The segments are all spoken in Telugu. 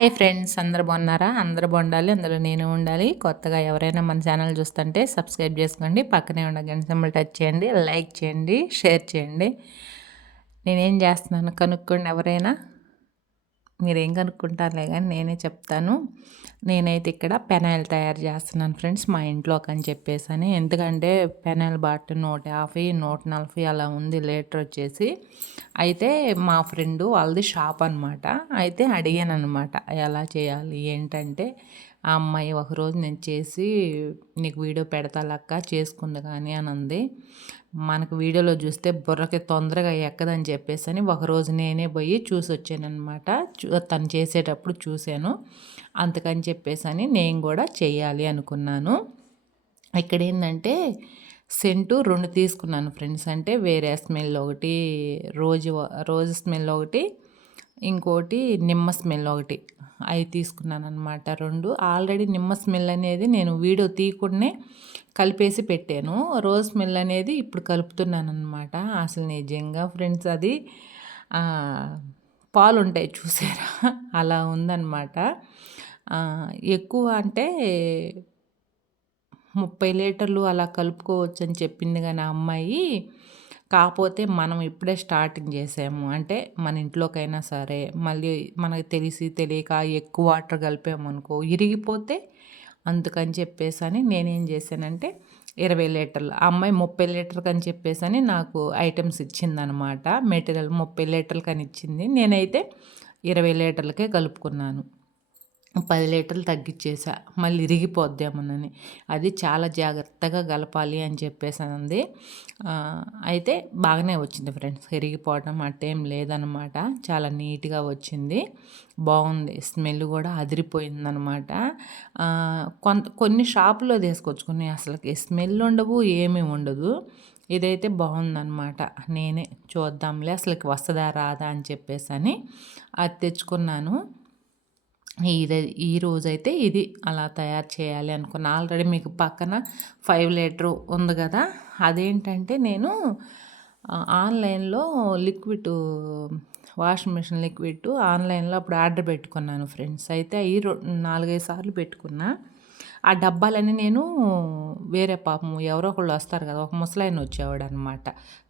హాయ్ ఫ్రెండ్స్, అందరూ బాగున్నారా? అందరూ బాగుండాలి, అందులో నేను ఉండాలి. కొత్తగా ఎవరైనా మన ఛానల్ చూస్తుంటే సబ్స్క్రైబ్ చేసుకోండి, పక్కనే ఉన్న గంట సింబల్ టచ్ చేయండి, లైక్ చేయండి, షేర్ చేయండి. నేనేం చేస్తున్నాను కనుక్కోండి ఎవరైనా. మీరేం కనుక్కుంటారులే కానీ నేనే చెప్తాను. నేనైతే ఇక్కడ పెనాయిల్ తయారు చేస్తున్నాను ఫ్రెండ్స్, మా ఇంట్లోకి అని చెప్పేసని. ఎందుకంటే పెనాయిల్ బాటిల్ 150, 140 అలా ఉంది లీటర్ వచ్చేసి. అయితే మా ఫ్రెండు వాళ్ళది షాప్ అనమాట. అయితే అడిగాను అనమాట ఎలా చేయాలి ఏంటంటే, ఆ అమ్మాయి ఒకరోజు నేను చేసి నీకు వీడియో పెడతా లక్క చేసుకుంది కానీ అని అంది. మనకు వీడియోలో చూస్తే బుర్రకి తొందరగా ఎక్కదని చెప్పేసని ఒకరోజు నేనే పోయి చూసి వచ్చానమాట. తను చేసేటప్పుడు చూశాను. అందుకని చెప్పేసని నేను కూడా చెయ్యాలి అనుకున్నాను. ఇక్కడ ఏంటంటే సెంటు 2 తీసుకున్నాను ఫ్రెండ్స్. అంటే వేరే స్మెల్ ఒకటి, రోజు స్మెల్ ఒకటి, ఇంకోటి నిమ్మ స్మెల్ ఒకటి. అవి తీసుకున్నాను అనమాట 2. ఆల్రెడీ నిమ్మ స్మెల్ అనేది నేను వీడియో తీయకుండానే కలిపేసి పెట్టాను. రోజ్ స్మెల్ అనేది ఇప్పుడు కలుపుతున్నాను అనమాట. అసలు నిజంగా ఫ్రెండ్స్ అది పాలు ఉంటాయి చూసారా, అలా ఉందన్నమాట. ఎక్కువ అంటే 30 లీటర్లు అలా కలుపుకోవచ్చని చెప్పింది కానీ ఆ అమ్మాయి. కాకపోతే మనం ఇప్పుడే స్టార్టింగ్ చేసాము అంటే మన ఇంట్లోకైనా సరే మళ్ళీ మనకు తెలిసి తెలియక ఎక్కువ వాటర్ కలిపామనుకో ఇరిగిపోతే. అందుకని చెప్పేసని నేనేం చేశానంటే 20 లీటర్లు, ఆ అమ్మాయి 30 లీటర్కి అని చెప్పేసని నాకు ఐటమ్స్ ఇచ్చిందనమాట. మెటీరియల్ 30 లీటర్లకి అని ఇచ్చింది. నేనైతే 20 లీటర్లకే కలుపుకున్నాను. 10 లీటర్లు తగ్గిచ్చేసా. మళ్ళీ ఇరిగిపోద్దేమోనని. అది చాలా జాగ్రత్తగా కలపాలి అని చెప్పేసనంది. అయితే బాగానే వచ్చింది ఫ్రెండ్స్. ఇరిగిపోవడం అట్టేం లేదనమాట. చాలా నీట్‌గా వచ్చింది. బాగుంది. స్మెల్ కూడా అదిరిపోయిందనమాట. కొన్ని షాపుల్లో తీసుకొచ్చుకున్నయి అసలకి స్మెల్ ఉండవు, ఏమీ ఉండదు. ఇదైతే బాగుందనమాట. నేనే చూద్దాంలే అసలకి వస్తదా రాదా అని చెప్పేసని అది తెచ్చుకున్నాను. ఈ రోజైతే ఇది అలా తయారు చేయాలి అనుకున్నా. ఆల్రెడీ మీకు పక్కన 5 లీటరు ఉంది కదా. అదేంటంటే నేను ఆన్లైన్లో వాషింగ్ మిషన్ లిక్విడ్ ఆన్లైన్లో అప్పుడు ఆర్డర్ పెట్టుకున్నాను ఫ్రెండ్స్. అయితే అవి 4-5 సార్లు పెట్టుకున్నా. ఆ డబ్బాలని నేను వేరే పాపం ఎవరో ఒకళ్ళు వస్తారు కదా, ఒక ముసలాయన వచ్చేవాడనమాట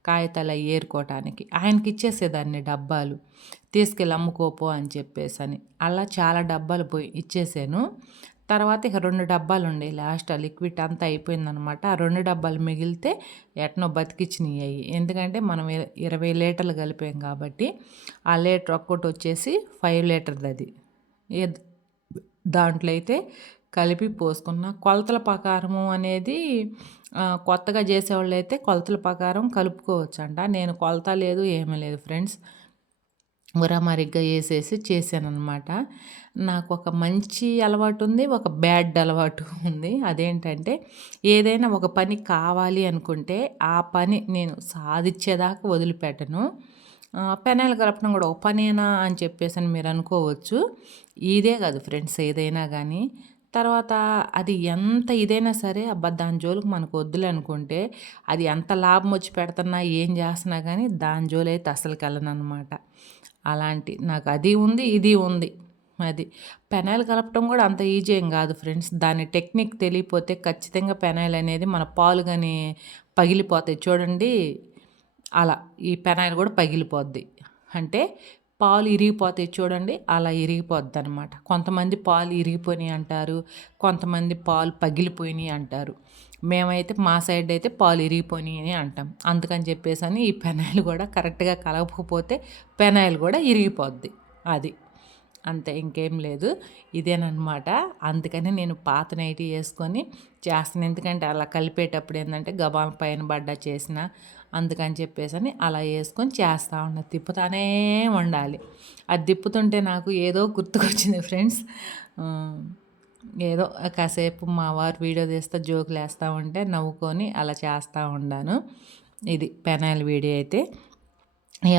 కాగితాలు అవి ఏరుకోవటానికి. ఆయనకి ఇచ్చేసేదాన్ని డబ్బాలు, తీసుకెళ్ళి అమ్ముకోపో అని చెప్పేసని. అలా చాలా డబ్బాలు పోయి ఇచ్చేసాను. తర్వాత ఇక 2 డబ్బాలు ఉండే లాస్ట్ ఆ లిక్విడ్ అంతా అయిపోయిందనమాట. ఆ 2 డబ్బాలు మిగిలితే ఎట్నో బతికిచ్చినాయి అవి. ఎందుకంటే మనం 20 లీటర్లు కలిపాం కాబట్టి. ఆ లీటర్ ఒక్కటి వచ్చేసి 5 లీటర్ది అది. దాంట్లో అయితే కలిపి పోసుకున్న. కొలతల ప్రకారము అనేది కొత్తగా చేసేవాళ్ళు అయితే కొలతల ప్రకారం కలుపుకోవచ్చంట. నేను కొలత లేదు ఏమీ లేదు ఫ్రెండ్స్. ఉరామరిగ్గా వేసేసి చేశాననమాట. నాకు ఒక మంచి అలవాటు ఉంది, ఒక బ్యాడ్ అలవాటు ఉంది. అదేంటంటే ఏదైనా ఒక పని కావాలి అనుకుంటే ఆ పని నేను సాధించేదాకా వదిలిపెట్టను. పెనాయిల్ కలపడం కూడా ఒక పనేనా అని చెప్పేసని మీరు అనుకోవచ్చు. ఇదే కాదు ఫ్రెండ్స్, ఏదైనా కానీ తర్వాత అది ఎంత ఇదైనా సరే అబ్బా దాని జోలికి మనకు వద్దులే అనుకుంటే అది ఎంత లాభం వచ్చి పెడుతున్నా ఏం చేస్తున్నా కానీ దాని జోలి అయితే అసలుకి వెళ్ళనమాట. నాకు అది ఉంది, ఇది ఉంది. అది పెనాయిల్ కలపటం కూడా అంత ఈజీ ఏం కాదు ఫ్రెండ్స్. దాని టెక్నిక్ తెలియపోతే ఖచ్చితంగా పెనాయిల్ అనేది మన పాలు కానీ పగిలిపోతాయి చూడండి. అలా ఈ పెనాయిల్ కూడా పగిలిపోద్ది. అంటే పాలు ఇరిగిపోతాయి చూడండి, అలా ఇరిగిపోద్ది అనమాట. కొంతమంది పాలు ఇరిగిపోయినాయి అంటారు, కొంతమంది పాలు పగిలిపోయినాయి అంటారు. మేమైతే మా సైడ్ అయితే పాలు ఇరిగిపోయినాయి అని అంటాం. అందుకని చెప్పేసని ఈ పెనాయిల్ కూడా కరెక్ట్గా కలపకపోతే పెనాయిల్ కూడా ఇరిగిపోద్ది. అది అంతే, ఇంకేం లేదు. ఇదేనమాట. అందుకని నేను పాత నైటీ వేసుకొని చేస్తాను. ఎందుకంటే అలా కలిపేటప్పుడు ఏంటంటే గబాల పైన పడ్డా చేసిన, అందుకని చెప్పేసని అలా వేసుకొని చేస్తూ ఉన్నా. తిప్పుతానే ఉండాలి. అది తిప్పుతుంటే నాకు ఏదో గుర్తుకొచ్చింది ఫ్రెండ్స్. ఏదో కాసేపు మా వారు వీడియో తీస్తే జోకులు వేస్తూ ఉంటే నవ్వుకొని అలా చేస్తూ ఉన్నాను. ఇది పెనాయిల్ వీడియో అయితే.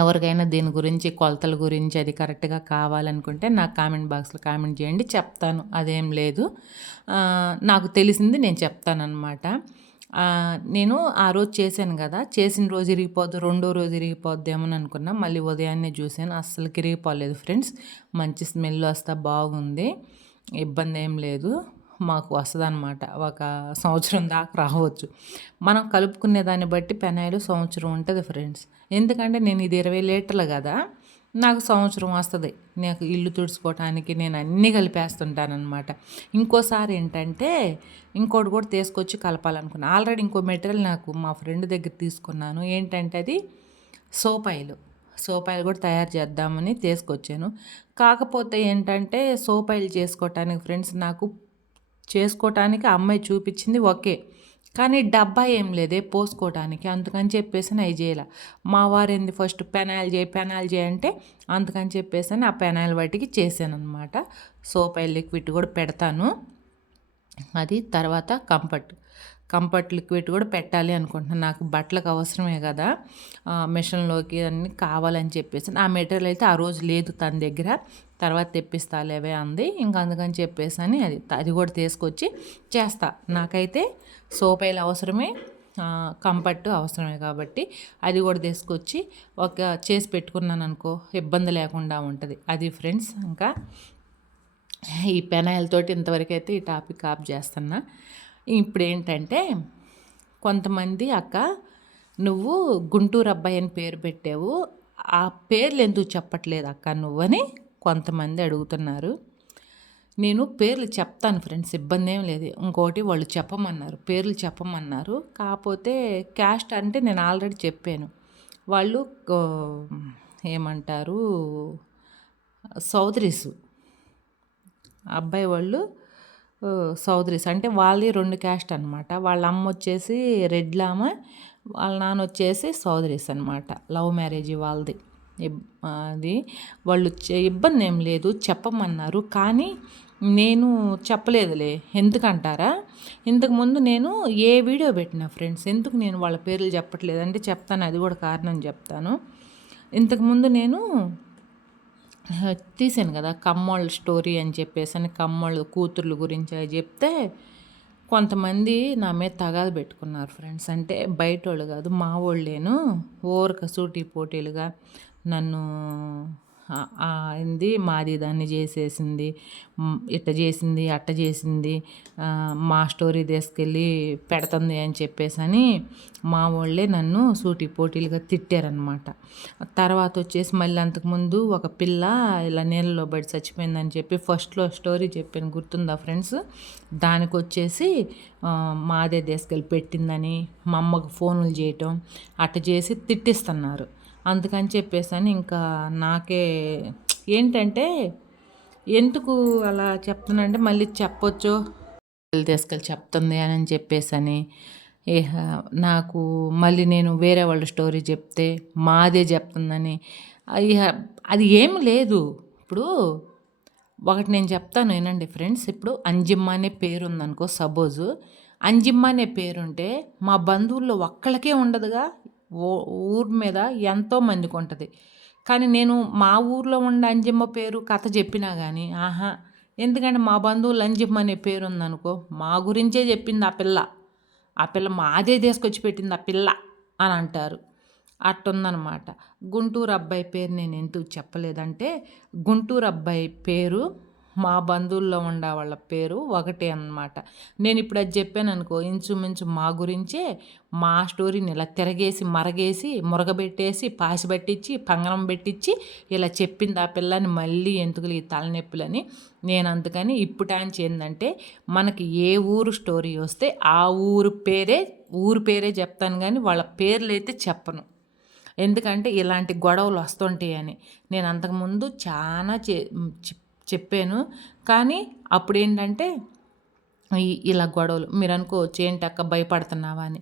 ఎవరికైనా దీని గురించి కొలతల గురించి అది కరెక్ట్గా కావాలనుకుంటే నాకు కామెంట్ బాక్స్లో కామెంట్ చేయండి, చెప్తాను. అదేం లేదు, నాకు తెలిసింది నేను చెప్తానన్నమాట. నేను ఆ రోజు చేశాను గదా! చేసిన రోజు ఇరిగిపోద్ది, రెండో రోజు ఇరిగిపోద్దేమోని అనుకున్నా. మళ్ళీ ఉదయాన్నే జూసాను. అస్సలకి ఇరిగిపోలేదు ఫ్రెండ్స్. మంచి స్మెల్ ఒస్తా బాగుంది. ఇబ్బందేం లేదు. మాకు వస్తదనమాట. ఒక సంవత్సరం దాకా రావచ్చు. మనం కలుపుకునే దాన్ని బట్టి పెనాయిలు సంవత్సరం ఉంటది ఫ్రెండ్స్. ఎందుకంటే నేను ఇది 20 లీటర్లు గదా! నాకు సంవత్సరం వస్తది. నాకు ఇల్లు తుడుచుకోవటానికి నేను అన్నీ కలిపేస్తుంటాననమాట. ఇంకోసారి ఏంటంటే, ఇంకోటి కూడా తీసుకొచ్చి కలపాలనుకున్నా. ఆల్రెడీ ఇంకో మెటీరియల్ నాకు మా ఫ్రెండ్ దగ్గర తీసుకున్నాను. ఏంటంటే అది సోపాయిలు. సోపాయిలు కూడా తయారు చేద్దామని తీసుకొచ్చాను. కాకపోతే ఏంటంటే, సోపాయిలు చేసుకోవటానికి ఫ్రెండ్స్ నాకు చేసుకోవటానికి ఆ అమ్మాయి చూపించింది ఓకే. కానీ డబ్బా ఏం లేదే పోసుకోవటానికి. అందుకని చెప్పేసని అయి జేయలా. మా వారేంది ఫస్ట్ పెనాయిల్ చేయి అంటే, అందుకని చెప్పేసని ఆ పెనాయిల్ వాటికి చేశాననమాట. సోప్ లిక్విడ్ కూడా పెడతాను. అది తర్వాత కంఫర్ట్ లిక్విడ్ కూడా పెట్టాలి అనుకుంటున్నాను. నాకు బట్టలకు అవసరమే కదా! మిషన్‌లోకి అన్నీ కావాలని చెప్పేసి. ఆ మెటీరియల్ అయితే ఆ రోజు లేదు తన దగ్గర. తర్వాత తెప్పిస్తాలేవే అంది. ఇంక అందుకని చెప్పేసని అది కూడా తీసుకొచ్చి చేస్తా. నాకైతే సోప్ అవసరమే. కంఫర్ట్ అవసరమే కాబట్టి అది కూడా తీసుకొచ్చి చేసి పెట్టుకున్నాననుకో ఇబ్బంది లేకుండా ఉంటది. అది ఫ్రెండ్స్. ఇంకా ఈ పెనాయిల్‌తోటి ఇంతవరకైతే ఈ టాపిక్ ఆఫ్ చేస్తున్నా. ఇప్పుడేంటంటే కొంతమంది "అక్క నువ్వు గుంటూరు అబ్బాయి అని పేరు పెట్టావు. ఆ పేర్లు ఎందుకు చెప్పట్లేదు అక్క నువ్వని" కొంతమంది అడుగుతున్నారు. నేను పేర్లు చెప్తాను ఫ్రెండ్స్, ఇబ్బందేం లేదు. ఇంకోటి వాళ్ళు చెప్పమన్నారు, పేర్లు చెప్పమన్నారు. కాపోతే క్యాస్ట్ అంటే నేను ఆల్రెడీ చెప్పాను. వాళ్ళు ఏమంటారు సౌదరీసు. అబ్బాయి వాళ్ళు సౌదరీస్. అంటే వాళ్ళది 2 క్యాస్ట్ అనమాట. వాళ్ళ అమ్మొచ్చేసి రెడ్లామ, వాళ్ళ నాన్నొచ్చేసి సౌదరీస్ అనమాట. లవ్ మ్యారేజ్ వాళ్ళది. అది వాళ్ళు ఇబ్బందేం లేదు చెప్పమన్నారు. కానీ నేను చెప్పలేదులే. ఎందుకంటారా? ఇంతకుముందు నేను ఏ వీడియో పెట్టినా ఫ్రెండ్స్, ఎందుకు నేను వాళ్ళ పేర్లు చెప్పట్లేదంటే చెప్తాను. అది కూడా కారణం చెప్తాను. ఇంతకుముందు నేను తీశాను కదా కమ్మోళ్ళ స్టోరీ అని చెప్పేసని, కమ్మోళ్ళ కూతుర్ల గురించి అవి చెప్తే కొంతమంది నా మీద తగాదు పెట్టుకున్నారు ఫ్రెండ్స్. అంటే బయటోళ్ళు కాదు, మా వోళ్ళేను. ఊరక సూటిపోటీలుగా నన్ను ఏంది మాది దాన్ని చేసేసింది, ఇట్ట చేసింది, అట్ట చేసింది, మా స్టోరీ తీసుకెళ్ళి పెడుతుంది అని చెప్పేసని మా వాళ్ళే నన్ను సూటిపోటీలుగా తిట్టారనమాట. తర్వాత వచ్చేసి మళ్ళీ అంతకుముందు ఒక పిల్ల ఇలా నీళ్ళలో పడి చచ్చిపోయిందని చెప్పి ఫస్ట్‌లో స్టోరీ చెప్పాను గుర్తుందా ఫ్రెండ్స్? దానికొచ్చేసి మాదే తీసుకెళ్ళి పెట్టిందని మా అమ్మకు ఫోనులు చేయటం అట్ట చేసి తిట్టిస్తున్నారు. అందుకని చెప్పేసని ఇంకా నాకే ఏంటంటే ఎందుకు అలా చెప్తున్నానంటే మళ్ళీ చెప్పొచ్చు తీసుకెళ్ళి చెప్తుంది అని చెప్పేసని ఇహ నాకు మళ్ళీ నేను వేరే వాళ్ళ స్టోరీ చెప్తే మాదే చెప్తుందని ఇహ అది ఏమి లేదు. ఇప్పుడు ఒకటి నేను చెప్తాను వినండి ఫ్రెండ్స్. ఇప్పుడు అంజిమ్మ అనే పేరు ఉందనుకో సపోజు. అంజిమ్మ అనే పేరుంటే మా బంధువుల్లో ఒక్కళ్ళకే ఉండదుగా. ఊరు మీద ఎంతో మందికి ఉంటుంది. కానీ నేను మా ఊర్లో ఉండే అంజిమ్మ పేరు కథ చెప్పినా కానీ ఆహా, ఎందుకంటే మా బంధువులు అంజిమ్మ అనే పేరు ఉందనుకో మా గురించే చెప్పింది ఆ పిల్ల మాదే తీసుకొచ్చి పెట్టింది ఆ పిల్ల అని అంటారు. అట్టుందనమాట. గుంటూరు అబ్బాయి పేరు నేను ఎందుకు చెప్పలేదంటే, గుంటూరు అబ్బాయి పేరు మా బంధువుల్లో ఉండే వాళ్ళ పేరు ఒకటే అనమాట. నేను ఇప్పుడు అది చెప్పాననుకో ఇంచుమించు మా గురించే మా స్టోరీని ఇలా తిరగేసి, మరగేసి, మురగబెట్టేసి, పాసి పట్టించి, పంగనం పెట్టించి ఇలా చెప్పింది ఆ పిల్లని మళ్ళీ ఎందుకులే ఈ తలనొప్పులని నేను అందుకని ఇప్పుటాంచి ఏందంటే మనకి ఏ ఊరు స్టోరీ వస్తే ఆ ఊరు పేరే చెప్తాను కానీ వాళ్ళ పేర్లైతే చెప్పను. ఎందుకంటే ఇలాంటి గొడవలు వస్తుంటాయని. నేను అంతకుముందు చాలా చెప్పాను. కానీ అప్పుడేంటంటే ఇలా గొడవలు మీరు అనుకోవచ్చు ఏంటక్క భయపడుతున్నావా అని.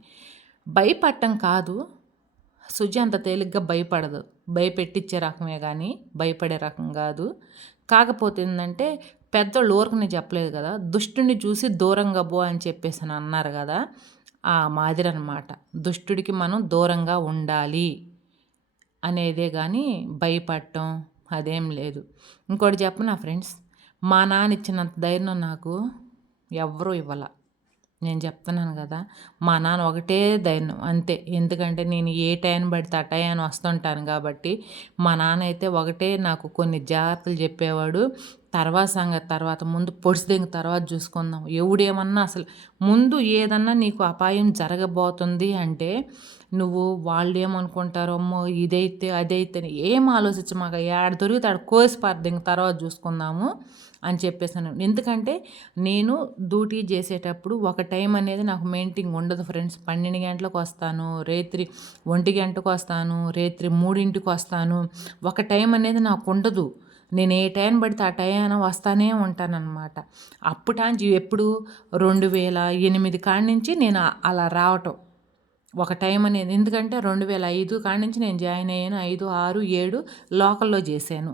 భయపడటం కాదు, సుజి అంత తేలిగ్గా భయపడదు. భయపెట్టించే రకమే కానీ భయపడే రకం కాదు. కాకపోతే ఏంటంటే పెద్దోళ్ళు ఊరకనే చెప్పలేదు కదా, దుష్టుడిని చూసి దూరంగా పో అని చెప్పేసని అన్నారు కదా, ఆ మాదిరనమాట. దుష్టుడికి మనం దూరంగా ఉండాలి అనేదే కానీ భయపడటం అదేం లేదు. ఇంకోటి చెప్పనా ఫ్రెండ్స్, మా నాన్న ఇచ్చినంత ధైర్యం నాకు ఎవ్వరూ ఇవ్వల. నేను చెప్తున్నాను కదా! మా నాన్న ఒకటే ధైర్యం అంతే. ఎందుకంటే నేను ఏ టైం పడితే ఆ టయాన వస్తుంటాను కాబట్టి, మా నాన్న అయితే ఒకటే నాకు కొన్ని జాగ్రత్తలు చెప్పేవాడు. తర్వాత సంగతి తర్వాత, ముందు పొడిచిదెంగ తర్వాత చూసుకుందాం. ఎవడేమన్నా అసలు ముందు ఏదన్నా నీకు అపాయం జరగబోతుంది అంటే, నువ్వు వాళ్ళేమనుకుంటారో, అమ్మో! ఇదైతే, అదైతే అని ఏం ఆలోచించమాక. ఏడ దొరికితే ఆడ కోసి పారదెంగ తర్వాత చూసుకుందాము అని చెప్పేసాను. ఎందుకంటే నేను డ్యూటీ చేసేటప్పుడు ఒక టైం అనేది నాకు మెయింటైన్ ఉండదు ఫ్రెండ్స్. 12 గంటలకు వస్తాను, రాత్రి 1 గంటకు వస్తాను, రాత్రి 3కి వస్తాను. ఒక టైం అనేది నాకు ఉండదు. నేను ఏ టైం పడితే ఆ టయాన వస్తానే ఉంటాననమాట. అప్పటాంచి ఎప్పుడు 2008 కాడి నుంచి నేను అలా రావటం. ఒక టైం అనేది ఎందుకంటే 2005 కాడి నుంచి నేను జాయిన్ అయ్యాను. 5, 6, 7 లోకల్‌లో చేశాను.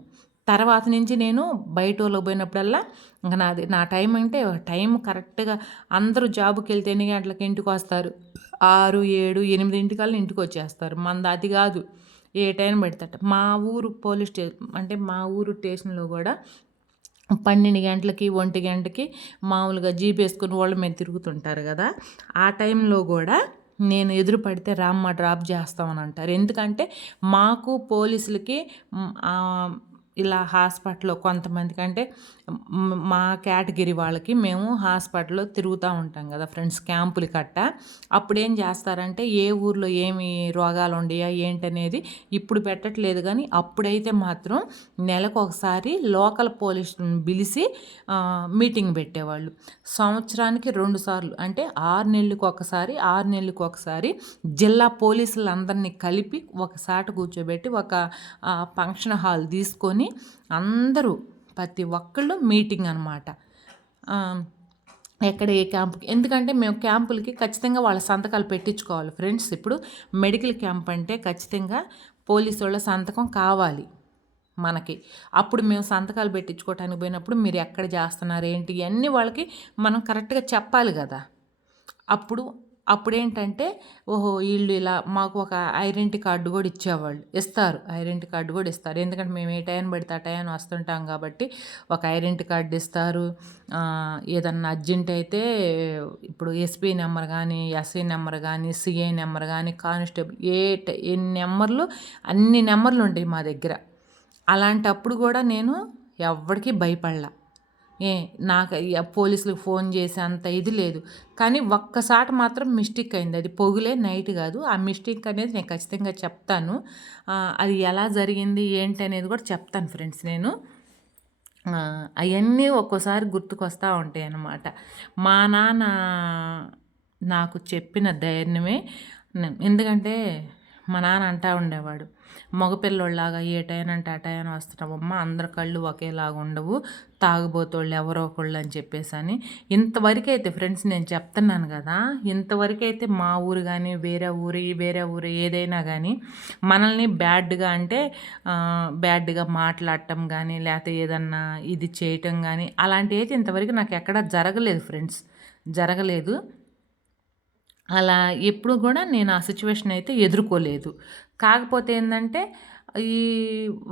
తర్వాత నుంచి నేను బయటోళ్ళకి పోయినప్పుడల్లా ఇంక నా టైం అంటే టైం కరెక్ట్‌గా అందరూ జాబ్‌కెళ్తే ఎన్ని గంటలకి ఇంటికొస్తారు? 6, 7, 8 ఇంటికొచ్చేస్తారు. మనది అది గాదు. ఏ టైం పడితే మా ఊరు అంటే మా ఊరు స్టేషన్‌లో గూడా 12 గంటలకి, 1 గంటకి మామూలుగా జీపేసుకొని ఓళ్ళ మీద తిరుగుతుంటారు గదా! ఆ టైంలో గూడా నేను ఎదురు పడితే రామ్మా డ్రాప్ చేస్తామని అంటారు. ఎందుకంటే మాకు పోలీసులకి ఇలా హాస్పిటల్‌లో కొంతమందికంటే మా కేటగిరీ వాళ్ళకి మేము హాస్పిటల్‌లో తిరుగుతూ ఉంటాం కదా ఫ్రెండ్స్ క్యాంపులు కట్ట. అప్పుడేం చేస్తారంటే ఏ ఊర్లో ఏమి రోగాలు ఉండయా ఏంటనేది ఇప్పుడు పెట్టట్లేదు కానీ అప్పుడైతే మాత్రం నెలకొకసారి లోకల్ పోలీసులను పిలిచి మీటింగ్ పెట్టేవాళ్ళు. సంవత్సరానికి 2 సార్లు అంటే 6 నెలలకు ఒకసారి, 6 నెలలకు ఒకసారి జిల్లా పోలీసులందరినీ కలిపి ఒకసాట కూర్చోబెట్టి ఒక ఫంక్షన్ హాల్ తీసుకొని అందరూ ప్రతి ఒక్కళ్ళు మీటింగ్ అనమాట. ఎక్కడ ఏ క్యాంప్‌కి ఎందుకంటే మేము క్యాంపులకి ఖచ్చితంగా వాళ్ళ సంతకాలు పెట్టించుకోవాలి ఫ్రెండ్స్. ఇప్పుడు మెడికల్ క్యాంప్ అంటే ఖచ్చితంగా పోలీసోళ్ళ సంతకం కావాలి మనకి. అప్పుడు మేము సంతకాలు పెట్టించుకోవటానికి పోయినప్పుడు మీరు ఎక్కడ చేస్తున్నారు ఏంటి ఇయన్నీ వాళ్ళకి మనం కరెక్ట్‌గా చెప్పాలి గదా! అప్పుడేంటంటే ఓహో! ఈళ్ళు ఇలా మాకు ఒక ఐడెంటిటీ కార్డు గూడా ఇస్తారు. ఐడెంటిటీ కార్డు గూడా ఇస్తారు. ఎందుకంటే మేము ఏ టైం పడితే ఆ టయాన వస్తుంటాం కాబట్టి ఒక ఐడెంటిటీ కార్డ్ ఇస్తారు. ఏదన్నా అర్జెంట్ అయితే ఇప్పుడు ఎస్పీ నెంబర్ గానీ, ఎస్ఐ నెంబర్ గానీ, సీఐ నెంబర్ గానీ, కానిస్టేబుల్ ఎన్ని నెంబర్లు అన్ని నెంబర్లు ఉంటాయి మా దగ్గర. అలాంటప్పుడు గూడా నేను ఎవ్వడికి భయపడలా. ఏ నాకు పోలీసులకు ఫోన్ చేసే అంత ఇది లేదు. కానీ ఒక్కసాట మాత్రం మిస్టేక్ అయింది. అది పొగులే నైట్ కాదు. ఆ మిస్టేక్ అనేది నేను ఖచ్చితంగా చెప్తాను. అది ఎలా జరిగింది ఏంటి అనేది కూడా చెప్తాను ఫ్రెండ్స్ నేను. అవన్నీ ఒక్కోసారి గుర్తుకొస్తా ఉంటాయన్నమాట. మా నాన్న నాకు చెప్పిన ధైర్యమే ఎందుకంటే మా నాన్న అంటా ఉండేవాడు. మగపిల్లోళ్ళలాగా ఏ టైం అంటే ఆ టైం వస్తున్నావమ్మా అందరి కళ్ళు ఒకేలాగా ఉండవు తాగుబోతోళ్ళు ఎవరో ఒకళ్ళు అని చెప్పేసని. ఇంతవరకైతే ఫ్రెండ్స్ నేను చెప్తున్నాను కదా! ఇంతవరకైతే మా ఊరు కానీ వేరే ఊరు ఏదైనా కానీ మనల్ని బ్యాడ్‌గా అంటే బ్యాడ్‌గా మాట్లాడటం కానీ లేకపోతే ఏదన్నా ఇది చేయటం కానీ అలాంటివైతే ఇంతవరకు నాకు ఎక్కడా జరగలేదు ఫ్రెండ్స్. జరగలేదు. అలా ఎప్పుడు కూడా నేను ఆ సిట్యుయేషన్ అయితే ఎదుర్కోలేదు. కాకపోతే ఏందంటే, ఈ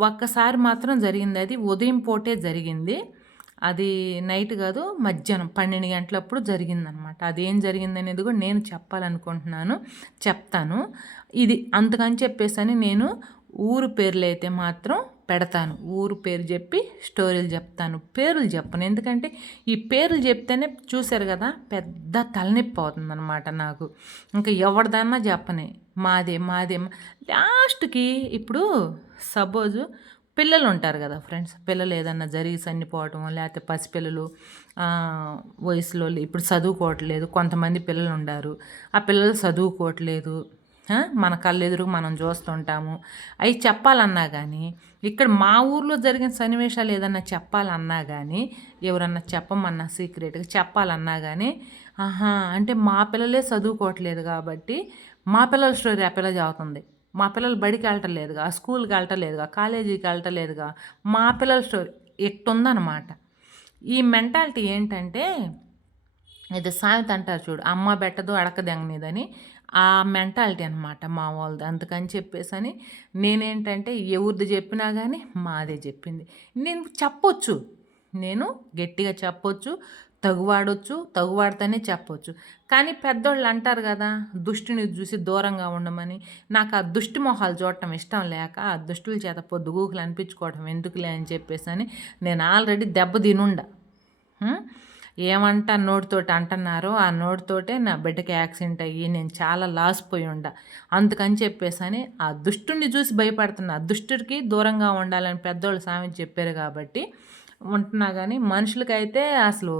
ఒక్కసారి మాత్రం జరిగింది. అది ఉదయం పూటే జరిగింది. అది నైట్ కాదు మధ్యాహ్నం 12 గంటలప్పుడు జరిగిందనమాట. అదేం జరిగిందనేది కూడా నేను చెప్పాలనుకుంటున్నాను. చెప్తాను. ఇది అందుకని చెప్పేసని నేను ఊరు పేర్లైతే మాత్రం పెడతాను. ఊరు పేరు చెప్పి స్టోరీలు చెప్తాను. పేర్లు చెప్పను. ఎందుకంటే ఈ పేర్లు చెప్తేనే చూశారు కదా పెద్ద తలనొప్పి అవుతుందనమాట నాకు. ఇంకా ఎవరిదన్నా చెప్పనే మాదే లాస్ట్‌కి ఇప్పుడు సపోజు పిల్లలు ఉంటారు కదా ఫ్రెండ్స్. పిల్లలు ఏదన్నా జరిగి చనిపోవటం లేకపోతే పసిపిల్లలు వయసులోళ్ళు ఇప్పుడు చదువుకోవట్లేదు. కొంతమంది పిల్లలు ఉండారు. ఆ పిల్లలు చదువుకోవట్లేదు. మన కళ్ళెదురుగా మనం చూస్తుంటాము. అయి చెప్పాలన్నా కానీ ఇక్కడ మా ఊర్లో జరిగిన సన్నివేశాలు ఏదన్నా చెప్పాలన్నా కానీ ఎవరన్నా చెప్పమన్నా సీక్రెట్‌గా చెప్పాలన్నా కానీ ఆహా! అంటే మా పిల్లలే చదువుకోవట్లేదు కాబట్టి మా పిల్లల స్టోరీ ఆ పిల్ల చెబుతుంది. మా పిల్లలు బడికి వెళ్ళటలేదుగా, స్కూల్‌కి వెళ్ళటలేదుగా, కాలేజీకి వెళ్ళటలేదుగా. మా పిల్లల స్టోరీ ఇట్టుందనమాట. ఈ మెంటాలిటీ ఏంటంటే ఇది సామెత అంటారు చూడు. అమ్మ బెట్టదు అడక దెంగనేదని. ఆ మెంటాలిటీ అనమాట మా వాళ్ళది. అందుకని చెప్పేసని నేనేంటంటే ఎవరిది చెప్పినా గానీ మాదే చెప్పింది. నేను చెప్పొచ్చు. నేను గట్టిగా చెప్పొచ్చు. తగువాడొచ్చు, తగువాడితేనే చెప్పొచ్చు. కానీ పెద్దోళ్ళు అంటారు గదా! దుష్టుని చూసి దూరంగా ఉండమని. నాకు ఆ దుష్టి మొహాలు చూడటం ఇష్టం లేక, ఆ దుష్టుల చేత పొద్దుగూకులు అనిపించుకోవడం ఎందుకులే అని చెప్పేసని నేను ఆల్రెడీ దెబ్బ తినుండా. హ్మ్. ఏమంట నోటితోటి అంటన్నారో, ఆ నోటితోటే నా బిడ్డకి యాక్సిడెంట్ అయ్యి నేను చాలా లాస్ పోయుండా. అందుకని చెప్పేసని ఆ దుష్టుడిని చూసి భయపడుతున్నా. దుష్టుడికి దూరంగా ఉండాలని పెద్దోళ్ళు సామెత చెప్పారు కాబట్టి ఉంటున్నా గానీ, మనుషులకైతే అసలు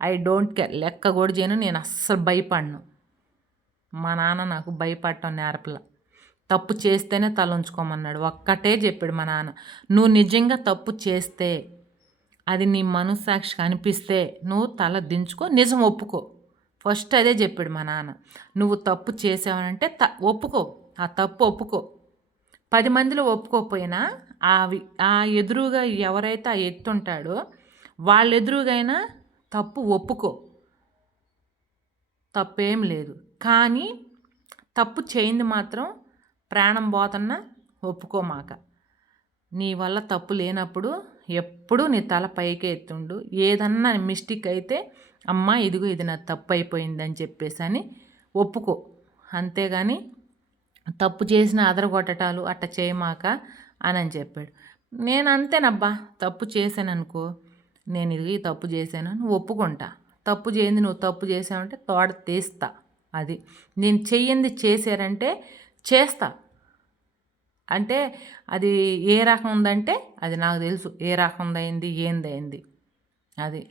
ఐ డోంట్ కేర్. లెక్క గూడా చేయను. నేను అస్సలు భయపడను. మా నాన్న నాకు భయపడటం నేర్పల. తప్పు చేస్తేనే తలుంచుకోమన్నాడు. ఒక్కటే చెప్పాడు మా నాన్న. "నువ్వు నిజంగా తప్పు చేస్తే, అది నీ మనస్సాక్షికి అనిపిస్తే, నువ్వు తల దించుకో, నిజం ఒప్పుకో." ఫస్ట్ అదే చెప్పాడు మా నాన్న. "నువ్వు తప్పు చేసావనంటే ఒప్పుకో. ఆ తప్పు ఒప్పుకో. 10 మందిలో ఒప్పుకోకపోయినా అవి ఆ ఎదురుగా ఎవరైతే ఆ ఎత్తుంటాడో వాళ్ళెదురుగైనా తప్పు ఒప్పుకో. తప్పేం లేదు. కానీ తప్పు చేయింది మాత్రం ప్రాణం పోతున్నా ఒప్పుకోమాక. నీ వల్ల తప్పు లేనప్పుడు ఎప్పుడూ నీ తల పైకే ఎత్తుండు. ఏదన్నా మిస్టేక్ అయితే అమ్మా ఇదిగో ఇది నా తప్పు అయిపోయిందని చెప్పేసని ఒప్పుకో. అంతేగాని తప్పు చేసిన అదరగొట్టటాలు అట్ట చేయమాక అని చెప్పాడు. నేను అంతేనబ్బా, తప్పు చేశాననుకో, నేను ఇది ఈ తప్పు చేశానని ఒప్పుకుంటా. తప్పు చేయంది నువ్వు తప్పు చేసావంటే తోడ తీస్తా. అది నేను చెయ్యంది చేశారంటే చేస్తా. అంటే అది ఏ రకం ఉందంటే అది నాకు తెలుసు. ఏ రకందయింది ఏందయింది అది.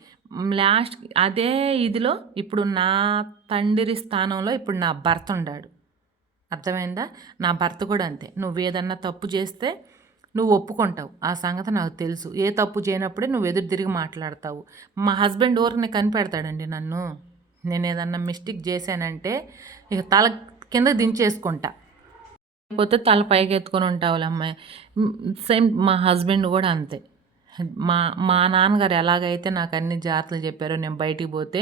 లాస్ట్‌కి అదే ఇదిలో ఇప్పుడు నా తండ్రి స్థానంలో ఇప్పుడు నా భర్త ఉండాడు. అర్థమైందా? నా భర్త కూడా అంతే. నువ్వేదన్నా తప్పు చేస్తే నువ్వు ఒప్పుకుంటావు. ఆ సంగతి నాకు తెలుసు. ఏ తప్పు చేయనప్పుడే నువ్వు ఎదురు తిరిగి మాట్లాడతావు. మా హస్బెండ్ ఊరికనే కనిపెడతాడండి నన్ను. నేనేదన్నా మిస్టేక్ చేశానంటే ఇక తల కిందకి దించేసుకుంటా. లేకపోతే తల పైకెత్తుకొని ఉంటావులే అమ్మాయి. సేమ్ మా హస్బెండ్ కూడా అంతే. మా మా నాన్నగారు ఎలాగైతే నాకు అన్ని జాగ్రత్తలు చెప్పారో నేను బయటికి పోతే,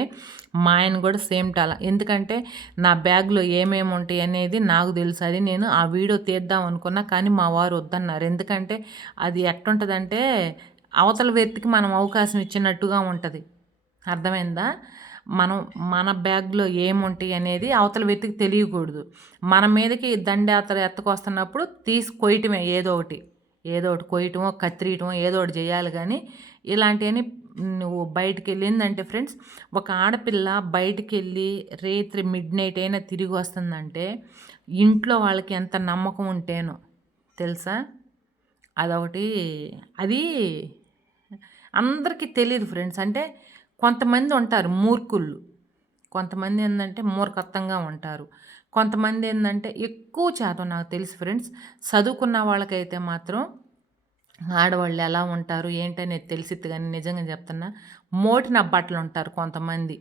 మా ఆయన కూడా సేమ్ అలా. ఎందుకంటే నా బ్యాగ్‌లో ఏమేమి ఉంటాయి అనేది నాకు తెలుసు. అది నేను ఆ వీడియో తీద్దాం అనుకున్నా, కానీ మా వారు వద్దన్నారు. ఎందుకంటే అది ఎట్టుంటదంటే అవతల వ్యక్తికి మనం అవకాశం ఇచ్చినట్టుగా ఉంటది. అర్థమైందా? మనం మన బ్యాగ్‌లో ఏముంటాయి అనేది అవతల వ్యక్తికి తెలియకూడదు. మన మీదకి దండయాత్ర ఎత్తకొస్తున్నప్పుడు తీసి కొయ్యటమే ఏదో ఒకటి. ఏదో ఒకటి కొయ్యటమో, కత్తిరీయటమో ఏదో ఒకటి చేయాలి గానీ, ఇలాంటియన్నీ నువ్వు బయటికెళ్ళిందంటే ఫ్రెండ్స్, ఒక ఆడపిల్ల బయటికెళ్ళి రేత్రి మిడ్‌నైట్ అయినా తిరిగి వస్తుందంటే, ఇంట్లో వాళ్ళకి ఎంత నమ్మకం ఉంటేనో తెలుసా? అదొకటి. అది అందరికీ తెలీదు ఫ్రెండ్స్. అంటే కొంతమంది ఉంటారు మూర్ఖుళ్ళు. కొంతమంది ఏందంటే మూర్ఖత్వంగా ఉంటారు. కొంతమంది ఏందంటే ఎక్కువ శాతం నాకు తెలుసు ఫ్రెండ్స్. చదువుకున్న వాళ్ళకైతే మాత్రం ఆడవాళ్ళు ఎలా ఉంటారు ఏంటనేది తెలిసిద్ది గానీ నిజంగా చెప్తున్నా. మోటిన బట్టలుంటారు కొంతమంది.